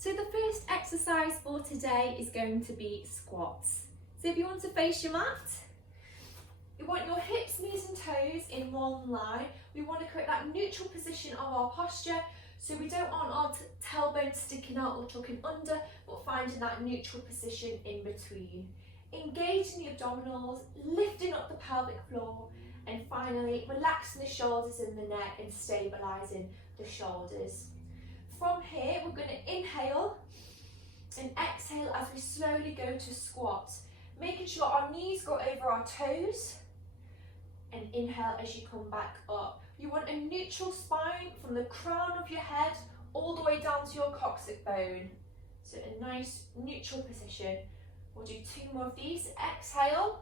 So the first exercise for today is going to be squats. So if you want to face your mat, you want your hips, knees and toes in one line. We want to create that neutral position of our posture, so we don't want our tailbone sticking out or tucking under, but finding that neutral position in between. Engaging the abdominals, lifting up the pelvic floor, and finally relaxing the shoulders and the neck and stabilising the shoulders. From here, we're going to inhale and exhale as we slowly go to squat, making sure our knees go over our toes, and inhale as you come back up. You want a neutral spine from the crown of your head all the way down to your coccyx bone. So a nice neutral position. We'll do 2 more of these. Exhale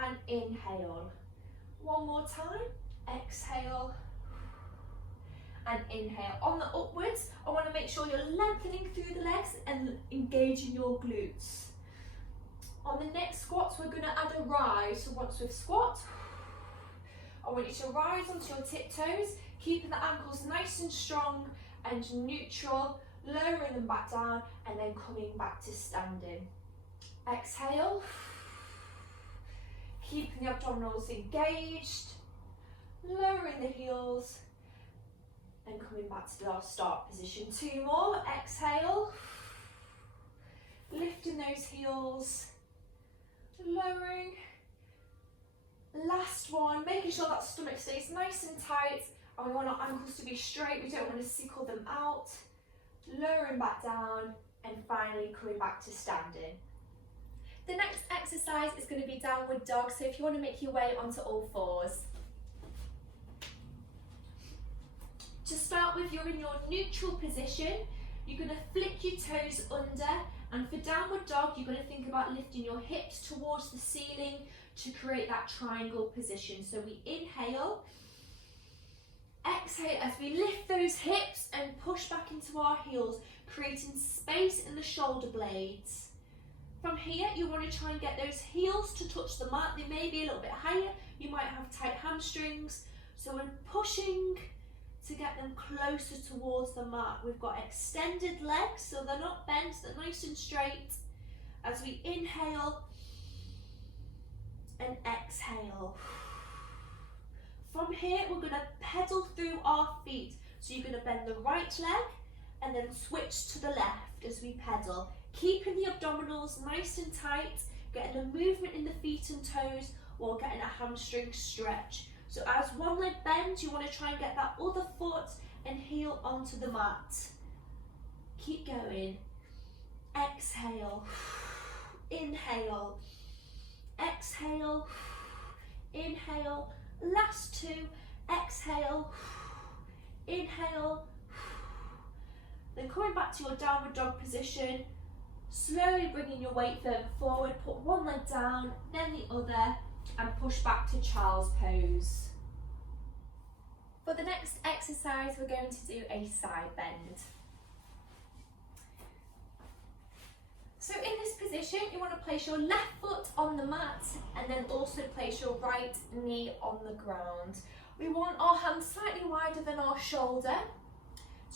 and inhale. 1 more time. Exhale and inhale. On the upwards, I want to make sure you're lengthening through the legs and engaging your glutes. On the next squats, we're going to add a rise. So once we've squat, I want you to rise onto your tiptoes, keeping the ankles nice and strong and neutral, lowering them back down and then coming back to standing. Exhale, keeping the abdominals engaged, lowering the heels and coming back to our start position. 2 more. Exhale, lifting those heels, lowering. Last one, making sure that stomach stays nice and tight, and we want our ankles to be straight, we don't want to sickle them out. Lowering back down and finally coming back to standing. The next exercise is going to be downward dog, so if you want to make your way onto all fours. To start with, you're in your neutral position. You're going to flick your toes under, and for downward dog, you're going to think about lifting your hips towards the ceiling to create that triangle position. So we inhale, exhale as we lift those hips and push back into our heels, creating space in the shoulder blades. From here, you want to try and get those heels to touch the mat. They may be a little bit higher, you might have tight hamstrings, so we're pushing to get them closer towards the mat. We've got extended legs, so they're not bent, they're nice and straight. As we inhale and exhale. From here, we're going to pedal through our feet. So you're going to bend the right leg and then switch to the left as we pedal, keeping the abdominals nice and tight, getting the movement in the feet and toes while getting a hamstring stretch. So as one leg bends, you want to try and get that other foot and heel onto the mat. Keep going. Exhale, inhale, exhale, inhale. Last 2, exhale, inhale. Then coming back to your downward dog position, slowly bringing your weight further forward, put one leg down, then the other, and push back to child's pose. For the next exercise, we're going to do a side bend. So in this position, you want to place your left foot on the mat and then also place your right knee on the ground. We want our hands slightly wider than our shoulder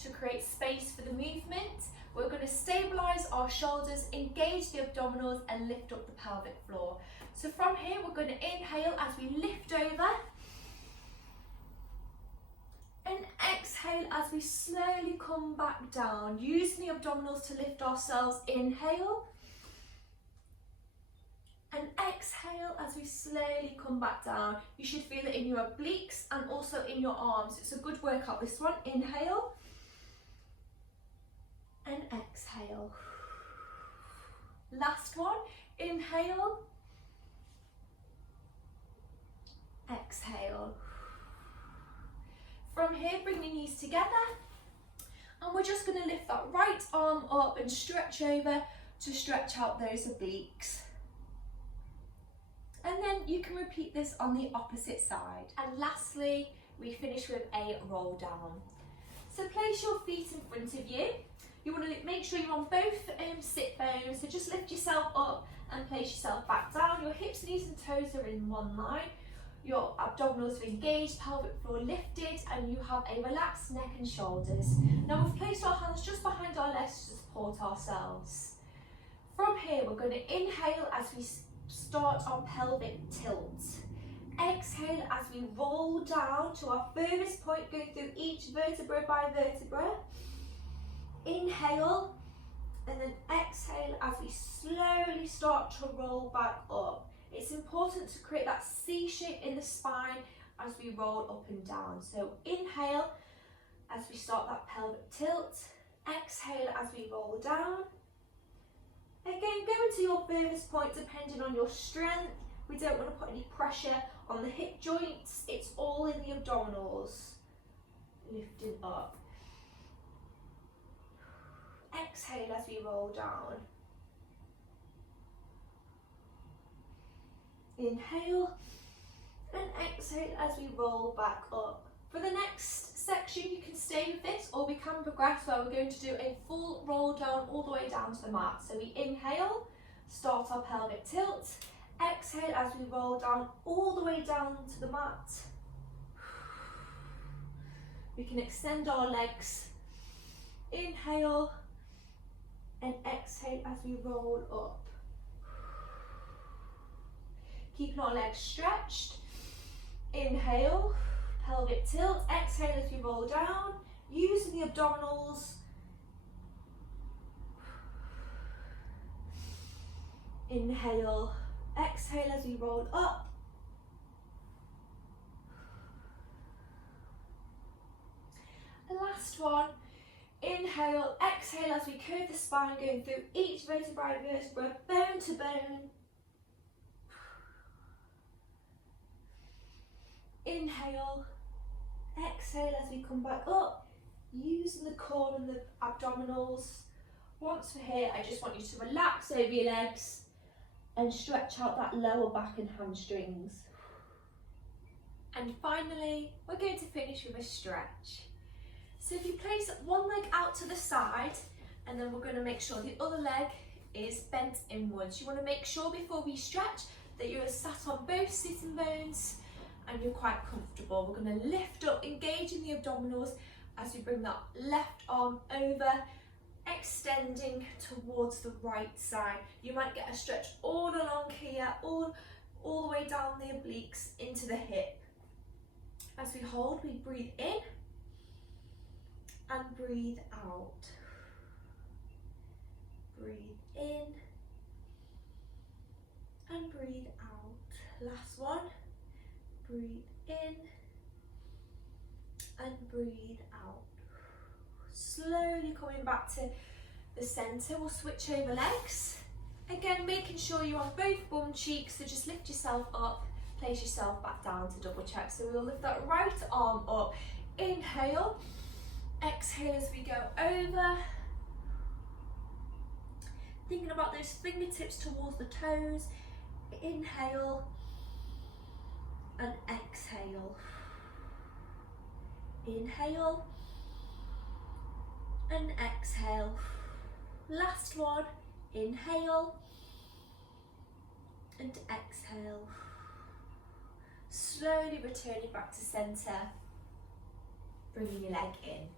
to create space for the movement. We're going to stabilise our shoulders, engage the abdominals and lift up the pelvic floor. So from here, we're going to inhale as we lift over and exhale as we slowly come back down, using the abdominals to lift ourselves. Inhale and exhale as we slowly come back down. You should feel it in your obliques and also in your arms. It's a good workout, this one. Inhale and exhale. Last one. Inhale, exhale. From here, bring your knees together and we're just going to lift that right arm up and stretch over to stretch out those obliques. And then you can repeat this on the opposite side. And lastly, we finish with a roll down. So place your feet in front of you. You want to make sure you're on both sit bones, so just lift yourself up and place yourself back down. Your hips, knees and toes are in one line. Your abdominals are engaged, pelvic floor lifted, and you have a relaxed neck and shoulders. Now we've placed our hands just behind support ourselves. From here, we're going to inhale as we start our pelvic tilt. Exhale as we roll down to our furthest point, going through each vertebra by vertebra. Inhale, and then exhale as we slowly start to roll back up. It's important to create that C shape in the spine as we roll up and down. So inhale as we start that pelvic tilt. Exhale as we roll down. Again, go into your furthest point depending on your strength. We don't want to put any pressure on the hip joints. It's all in the abdominals. Lifting up. Exhale as we roll down. Inhale and exhale as we roll back up. For the next section, you can stay with this, or we can progress where we're going to do a full roll down all the way down to the mat. So we inhale, start our pelvic tilt. Exhale as we roll down all the way down to the mat. We can extend our legs. Inhale and exhale as we roll up. Keeping our legs stretched. Inhale, pelvic tilt. Exhale as we roll down, using the abdominals. Inhale, exhale as we roll up. Last one. Inhale, exhale as we curve the spine, going through each vertebra, bone to bone. Inhale, exhale as we come back up, using the core and the abdominals. Once we're here, I just want you to relax over your legs and stretch out that lower back and hamstrings. And finally, we're going to finish with a stretch. So if you place one leg out to the side, and then we're going to make sure the other leg is bent inwards. You want to make sure before we stretch that you're sat on both sitting bones and you're quite comfortable. We're going to lift up, engaging the abdominals as we bring that left arm over, extending towards the right side. You might get a stretch all along here, all the way down the obliques into the hip. As we hold, we breathe in and breathe out. Breathe in and breathe out. Last one. Breathe in and breathe out. Slowly coming back to the centre. We'll switch over legs. Again, making sure you're on both bum cheeks, so just lift yourself up, place yourself back down to double check. So we'll lift that right arm up. Inhale. Exhale as we go over. Thinking about those fingertips towards the toes. Inhale and exhale. Inhale and exhale. Last one. Inhale and exhale. Slowly returning back to centre. Bringing your leg in.